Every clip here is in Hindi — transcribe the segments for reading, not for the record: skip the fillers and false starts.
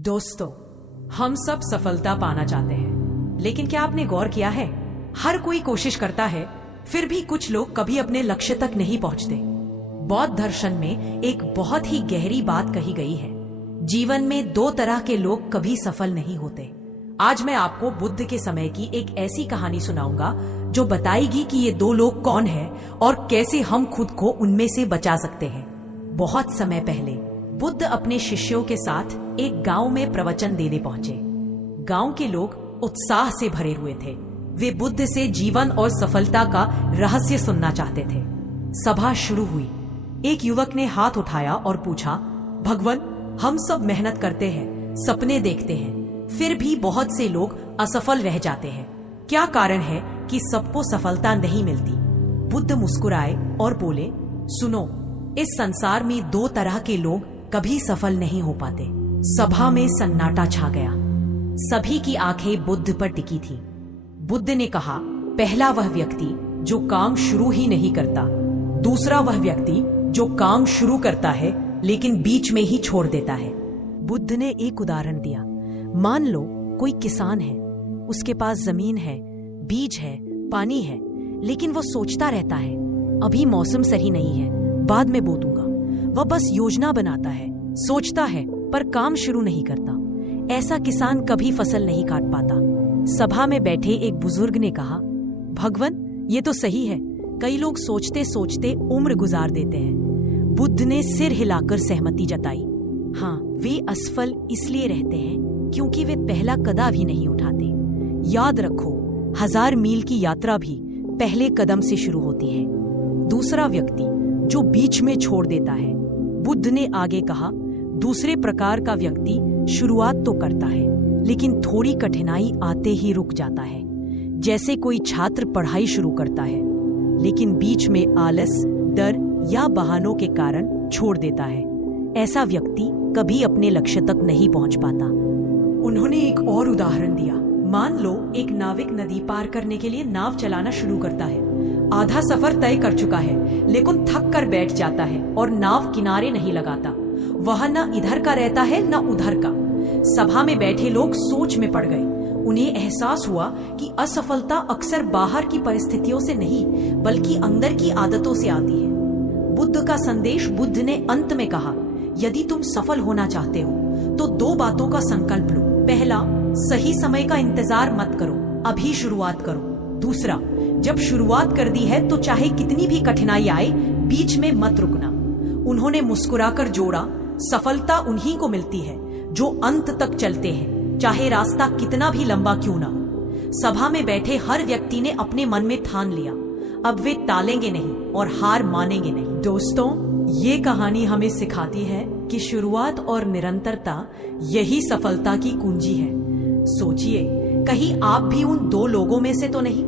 दोस्तों, हम सब सफलता पाना चाहते हैं, लेकिन क्या आपने गौर किया है, हर कोई कोशिश करता है, फिर भी कुछ लोग कभी अपने लक्ष्य तक नहीं पहुंचते। बौद्ध दर्शन में एक बहुत ही गहरी बात कही गई है। जीवन में दो तरह के लोग कभी सफल नहीं होते। आज मैं आपको बुद्ध के समय की एक ऐसी कहानी सुनाऊंगा जो बताएगी कि ये दो लोग कौन हैं और कैसे हम खुद को उनमें से बचा सकते हैं। बहुत समय पहले बुद्ध अपने शिष्यों के साथ एक गांव में प्रवचन देने पहुंचे। गांव के लोग उत्साह से भरे हुए थे। वे बुद्ध से जीवन और सफलता का रहस्य सुनना चाहते थे। सभा शुरू हुई। एक युवक ने हाथ उठाया और पूछा, भगवान, हम सब मेहनत करते हैं, सपने देखते हैं, फिर भी बहुत से लोग असफल रह जाते हैं। क्या कारण है कि सबको सफलता नहीं मिलती? बुद्ध मुस्कुराए और बोले, सुनो, इस संसार में दो तरह के लोग कभी सफल नहीं हो पाते। सभा में सन्नाटा छा गया। सभी की आंखें बुद्ध पर टिकी थी। बुद्ध ने कहा, पहला वह व्यक्ति जो काम शुरू ही नहीं करता, दूसरा वह व्यक्ति जो काम शुरू करता है लेकिन बीच में ही छोड़ देता है। बुद्ध ने एक उदाहरण दिया। मान लो कोई किसान है, उसके पास जमीन है, बीज है, पानी है, लेकिन वो सोचता रहता है, अभी मौसम सही नहीं है, बाद में बो दूंगा। वह बस योजना बनाता है, सोचता है, पर काम शुरू नहीं करता। ऐसा किसान कभी फसल नहीं काट पाता। सभा में बैठे एक बुजुर्ग ने कहा, भगवान, ये तो सही है, कई लोग सोचते सोचते उम्र गुजार देते हैं। बुद्ध ने सिर हिलाकर सहमति जताई। हाँ, वे असफल इसलिए रहते हैं क्योंकि वे पहला कदम भी नहीं उठाते। याद रखो, 1000 मील की यात्रा भी पहले कदम से शुरू होती है। दूसरा व्यक्ति जो बीच में छोड़ देता है। बुद्ध ने आगे कहा, दूसरे प्रकार का व्यक्ति शुरुआत तो करता है, लेकिन थोड़ी कठिनाई आते ही रुक जाता है। जैसे कोई छात्र पढ़ाई शुरू करता है, लेकिन बीच में आलस, डर या बहानों के कारण छोड़ देता है। ऐसा व्यक्ति कभी अपने लक्ष्य तक नहीं पहुंच पाता। उन्होंने एक और उदाहरण दिया। मान लो एक नाविक नदी पार करने के लिए नाव चलाना शुरू करता है। आधा सफर तय कर चुका है, लेकिन थक कर बैठ जाता है और नाव किनारे नहीं लगाता। वह न इधर का रहता है न उधर का। सभा में बैठे लोग सोच में पड़ गए। उन्हें एहसास हुआ कि असफलता अक्सर बाहर की परिस्थितियों से नहीं, बल्कि अंदर की आदतों से आती है। बुद्ध का संदेश। बुद्ध ने अंत में कहा, यदि तुम सफल होना चाहते हो तो दो बातों का संकल्प लो। पहला, सही समय का इंतजार मत करो, अभी शुरुआत करो। दूसरा, जब शुरुआत कर दी है तो चाहे कितनी भी कठिनाई आए, बीच में मत रुकना। उन्होंने मुस्कुराकर जोड़ा, सफलता उन्हीं को मिलती है जो अंत तक चलते हैं, चाहे रास्ता कितना भी लंबा क्यों ना हो। सभा में बैठे हर व्यक्ति ने अपने मन में ठान लिया, अब वे टालेंगे नहीं और हार मानेंगे नहीं। दोस्तों, ये कहानी हमें सिखाती है कि शुरुआत और निरंतरता यही सफलता की कुंजी है। सोचिए, कहीं आप भी उन दो लोगों में से तो नहीं?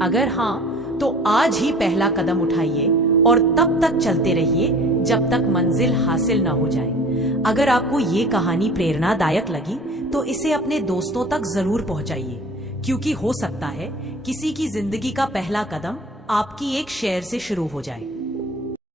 अगर हाँ, तो आज ही पहला कदम उठाइए और तब तक चलते रहिए जब तक मंजिल हासिल ना हो जाए। अगर आपको ये कहानी प्रेरणादायक लगी तो इसे अपने दोस्तों तक जरूर पहुंचाइए, क्योंकि हो सकता है किसी की जिंदगी का पहला कदम आपकी एक शेयर से शुरू हो जाए।